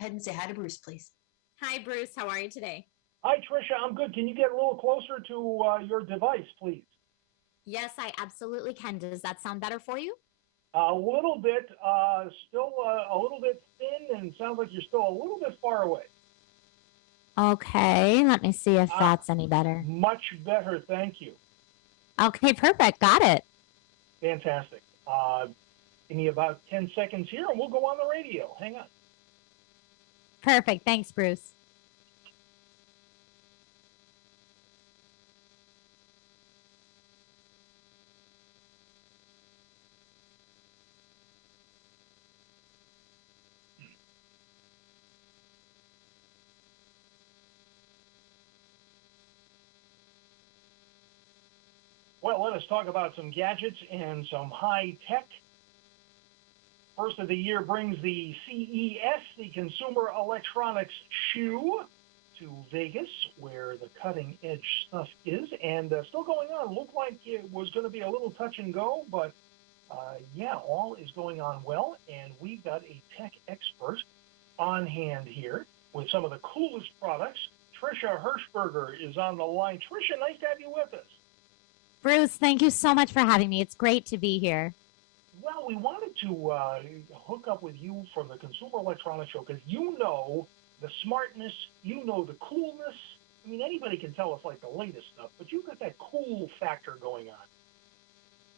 Ahead and say hi to Bruce, please. Hi, Bruce. How are you today? Hi, Trisha. I'm good. Can you get a little closer to your device, please? Yes, I absolutely can. Does that sound better for you? A little bit, still a little bit thin, and sounds like you're still a little bit far away. Okay, let me see if Ah, that's any better. much better. Thank you. Okay, perfect. Got it. Fantastic. Give me about 10 seconds here, and we'll go on the radio. Hang on. Perfect. Thanks, Bruce. Well, let us talk about some gadgets and some high tech. First of the year brings the CES, the Consumer Electronics Shoe, to Vegas, where the cutting edge stuff is, and still going on. Looked like it was going to be a little touch and go, but yeah, all is going on well, and we've got a tech expert on hand here with some of the coolest products. Trisha Hershberger is on the line. Trisha, nice to have you with us. Bruce, thank you so much for having me. It's great to be here. Well, we wanted to hook up with you from the Consumer Electronics Show because you know the smartness, you know the coolness. I mean, anybody can tell us like the latest stuff, but you've got that cool factor going on.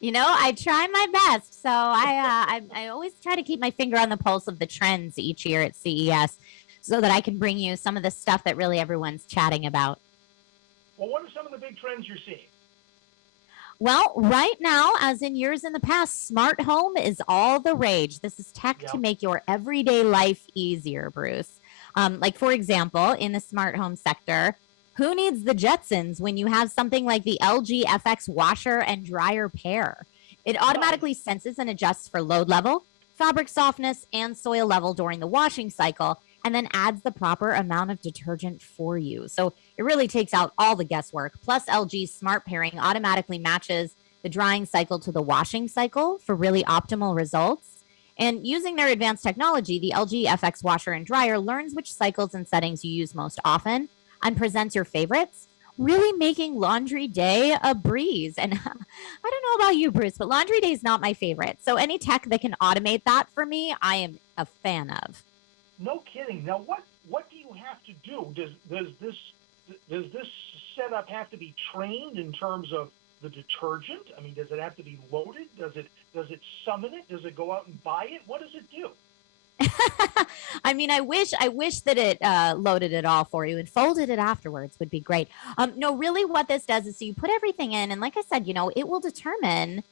I try my best. So I always try to keep my finger on the pulse of the trends each year at CES so that I can bring you some of the stuff that really everyone's chatting about. Well, what are some of the big trends you're seeing? Well, right now, as in years in the past, smart home is all the rage. This is tech to Yep. make your everyday life easier, Bruce. Like, for example, in the smart home sector, who needs the Jetsons when you have something like the LG FX washer and dryer pair? It Nice. automatically senses and adjusts for load level, fabric softness, and soil level during the washing cycle, and then adds the proper amount of detergent for you. So it really takes out all the guesswork. Plus, LG's smart pairing automatically matches the drying cycle to the washing cycle for really optimal results. And using their advanced technology, the LG FX washer and dryer learns which cycles and settings you use most often and presents your favorites, really making laundry day a breeze. And I don't know about you, Bruce, but laundry day is not my favorite. So any tech that can automate that for me, I am a fan of. No kidding. Now, what do you have to do? Does this setup have to be trained in terms of the detergent? I mean, does it have to be loaded? Does it summon it? Does it go out and buy it? What does it do? I mean, I wish that it loaded it all for you and folded it afterwards would be great. No, really, what this does is so you put everything in, and like I said, it will determine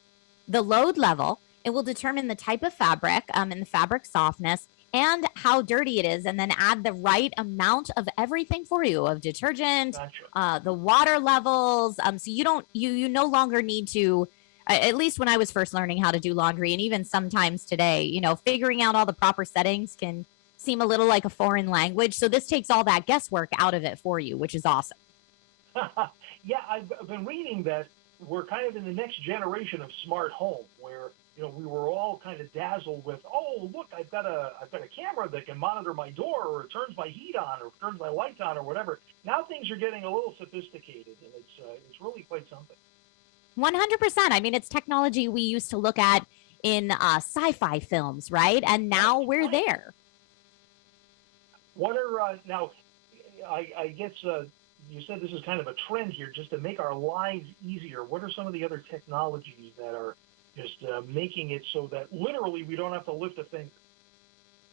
the load level. It will determine the type of fabric and the fabric softness and how dirty it is, and then add the right amount of everything for you of detergent, Gotcha. the water levels. So you don't you no longer need to. At least when I was first learning how to do laundry, and even sometimes today, figuring out all the proper settings can seem a little like a foreign language. So this takes all that guesswork out of it for you, which is awesome. Yeah, I've been reading that we're kind of in the next generation of smart home, where we were all kind of dazzled with, oh look, I've got a camera that can monitor my door, or it turns my heat on, or turns my lights on, or whatever. Now things are getting a little sophisticated, and it's really quite something. 100%. I mean, it's technology we used to look at in sci-fi films, right? And Right, now we're right. there. What are now? I guess you said this is kind of a trend here, just to make our lives easier. What are some of the other technologies that are just making it so that literally we don't have to lift a finger?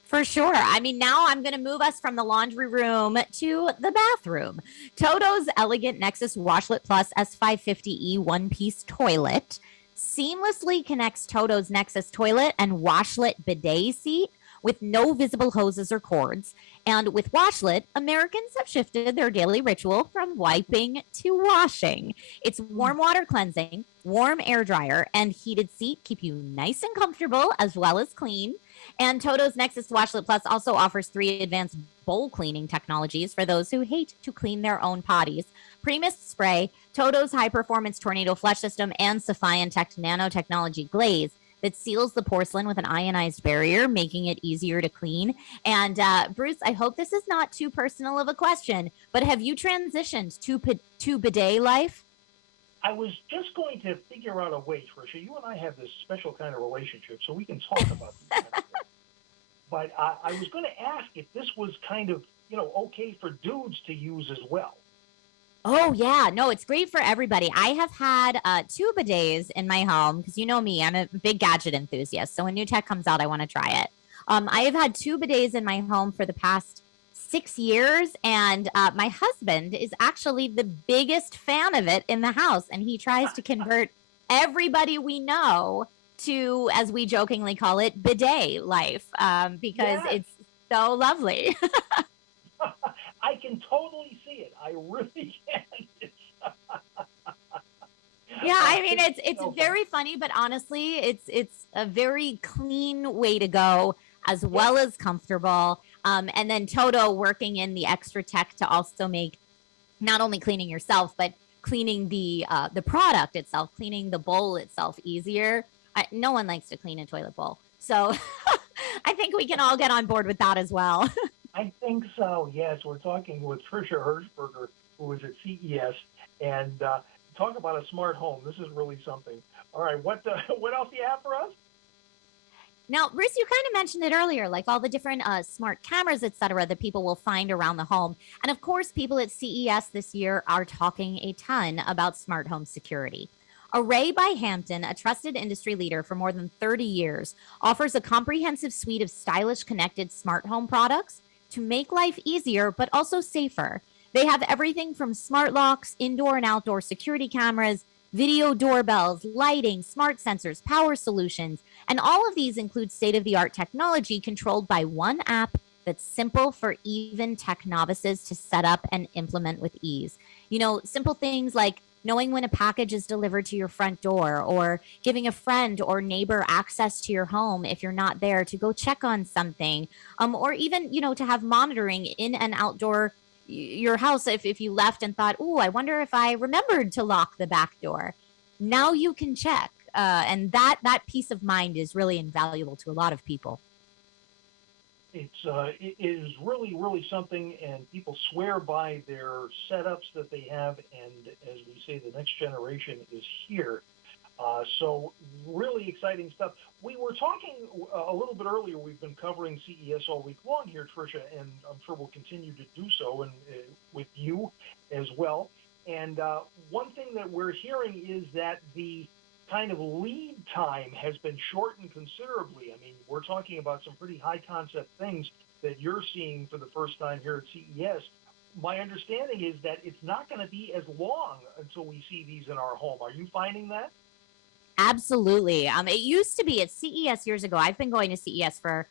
For sure. I mean, now I'm going to move us from the laundry room to the bathroom. Toto's elegant Nexus Washlet Plus S550E one piece toilet seamlessly connects Toto's Nexus toilet and washlet bidet seat with no visible hoses or cords. And with Washlet, Americans have shifted their daily ritual from wiping to washing. Its warm water cleansing, warm air dryer, and heated seat keep you nice and comfortable as well as clean. And Toto's Nexus Washlet Plus also offers 3 advanced bowl cleaning technologies for those who hate to clean their own potties. Pre-mist spray, Toto's high-performance tornado flush system, and Sophian Tech nanotechnology glaze. that seals the porcelain with an ionized barrier, making it easier to clean. And Bruce, I hope this is not too personal of a question, but have you transitioned to bidet life? I was just going to figure out a way, Trisha. You and I have this special kind of relationship, so we can talk about these kind of things. But I was going to ask if this was kind of, okay for dudes to use as well. Oh yeah, no, it's great for everybody. I have had two bidets in my home because you know me, I'm a big gadget enthusiast. So when new tech comes out, I want to try it. I have had two bidets in my home for the past 6 years, and my husband is actually the biggest fan of it in the house, and he tries to convert everybody we know to, as we jokingly call it, bidet life, because Yes. it's so lovely. I can totally see it. I really can. Yeah, I mean it's So fun. very funny, but honestly, it's a very clean way to go, as Yep. well as comfortable. And then Toto working in the extra tech to also make not only cleaning yourself, but cleaning the product itself, cleaning the bowl itself easier. No one likes to clean a toilet bowl, so I think we can all get on board with that as well. I think so. Yes, we're talking with Trisha Hershberger, who was at CES, and talk about a smart home. This is really something. All right, what what else do you have for us? Now, Bruce, you kind of mentioned it earlier, like all the different smart cameras, et cetera, that people will find around the home. And of course, people at CES this year are talking a ton about smart home security. Array by Hampton, a trusted industry leader for more than 30 years, offers a comprehensive suite of stylish connected smart home products to make life easier, but also safer. They have everything from smart locks, indoor and outdoor security cameras, video doorbells, lighting, smart sensors, power solutions, and all of these include state of the art technology controlled by one app that's simple for even tech novices to set up and implement with ease. You know, simple things like knowing when a package is delivered to your front door, or giving a friend or neighbor access to your home if you're not there to go check on something, or even, to have monitoring in and outdoor your house if you left and thought, oh, I wonder if I remembered to lock the back door. Now you can check, and that peace of mind is really invaluable to a lot of people. It is really something, and people swear by their setups that they have. And as we say, the next generation is here. So really exciting stuff. We were talking a little bit earlier. We've been covering CES all week long here, Tricia, and I'm sure we'll continue to do so, and with you as well. And one thing that we're hearing is that the kind of lead time has been shortened considerably. I mean, we're talking about some pretty high concept things that you're seeing for the first time here at CES. My understanding is that it's not going to be as long until we see these in our home. Are you finding that? Absolutely. It used to be at CES years ago. I've been going to CES for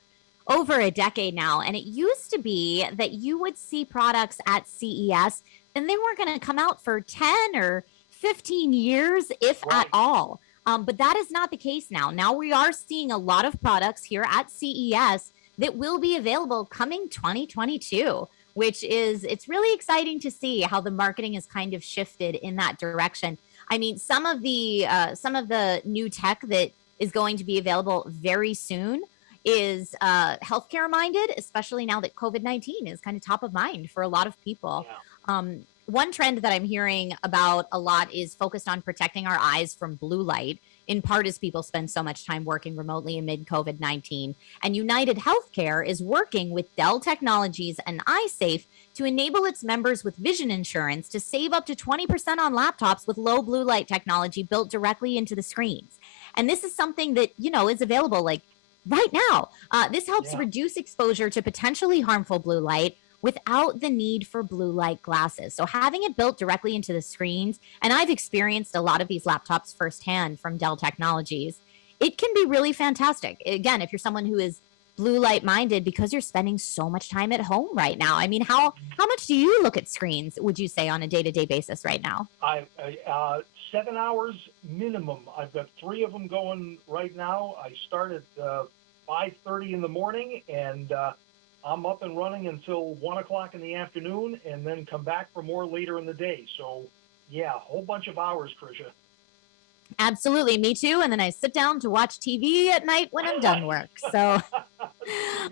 over a decade now, and it used to be that you would see products at CES and they weren't going to come out for 10 or 15 years, if at Right. all. But that is not the case now. Now we are seeing a lot of products here at CES that will be available coming 2022, which is, it's really exciting to see how the marketing has kind of shifted in that direction. I mean, some of the new tech that is going to be available very soon is healthcare minded, especially now that COVID-19 is kind of top of mind for a lot of people. Yeah. One trend that I'm hearing about a lot is focused on protecting our eyes from blue light, in part as people spend so much time working remotely amid COVID 19. And United Healthcare is working with Dell Technologies and iSafe to enable its members with vision insurance to save up to 20% on laptops with low blue light technology built directly into the screens. And this is something that, is available like right now. This helps Yeah. reduce exposure to potentially harmful blue light without the need for blue light glasses. So having it built directly into the screens, and I've experienced a lot of these laptops firsthand from Dell Technologies, it can be really fantastic. Again, if you're someone who is blue light minded because you're spending so much time at home right now. I mean, how much do you look at screens, would you say, on a day-to-day basis right now? 7 hours minimum. I've got three of them going right now. I start at 5:30 in the morning, and I'm up and running until 1 o'clock in the afternoon, and then come back for more later in the day. So, yeah, a whole bunch of hours, Tricia. Absolutely, me too. And then I sit down to watch TV at night when I'm done work. So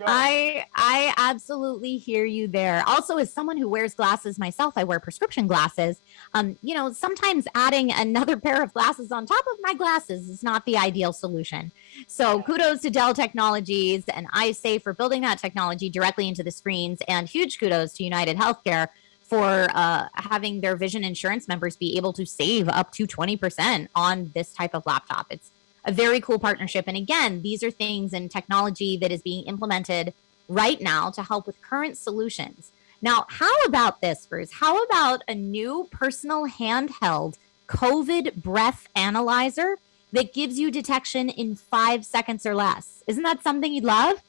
I absolutely hear you there. Also, as someone who wears glasses myself, I wear prescription glasses. Sometimes adding another pair of glasses on top of my glasses is not the ideal solution. So kudos to Dell Technologies and iSafe for building that technology directly into the screens, and huge kudos to United Healthcare for having their vision insurance members be able to save up to 20% on this type of laptop. It's a very cool partnership. And again, these are things and technology that is being implemented right now to help with current solutions. Now, how about this, Bruce? How about a new personal handheld COVID breath analyzer that gives you detection in 5 seconds or less? Isn't that something you'd love?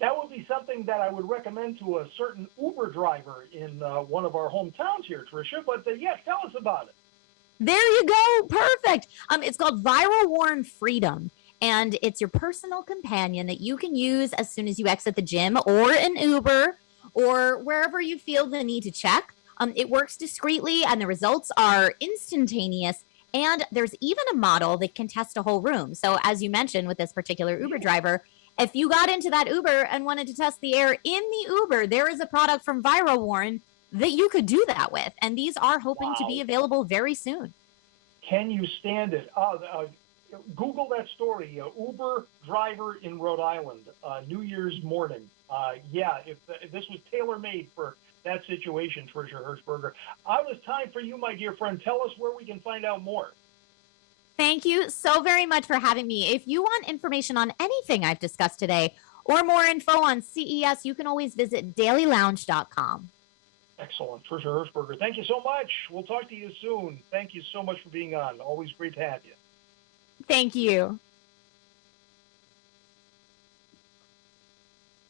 That would be something that I would recommend to a certain Uber driver in one of our hometowns here, Trisha. But yes, tell us about it. There you go. Perfect. It's called Viral Warn Freedom, and it's your personal companion that you can use as soon as you exit the gym or an Uber or wherever you feel the need to check. It works discreetly, and the results are instantaneous. And there's even a model that can test a whole room. So, as you mentioned with this particular Uber driver, if you got into that Uber and wanted to test the air in the Uber, there is a product from Viral Warn that you could do that with. And these are hoping to be available very soon. Can you stand it? Google that story. Uber driver in Rhode Island, New Year's morning. If this was tailor-made for that situation, Trisha Hershberger. Out of time for you, my dear friend. Tell us where we can find out more. Thank you so very much for having me. If you want information on anything I've discussed today or more info on CES, you can always visit dailylounge.com. Excellent. Trisha Hershberger, thank you so much. We'll talk to you soon. Thank you so much for being on. Always great to have you. Thank you.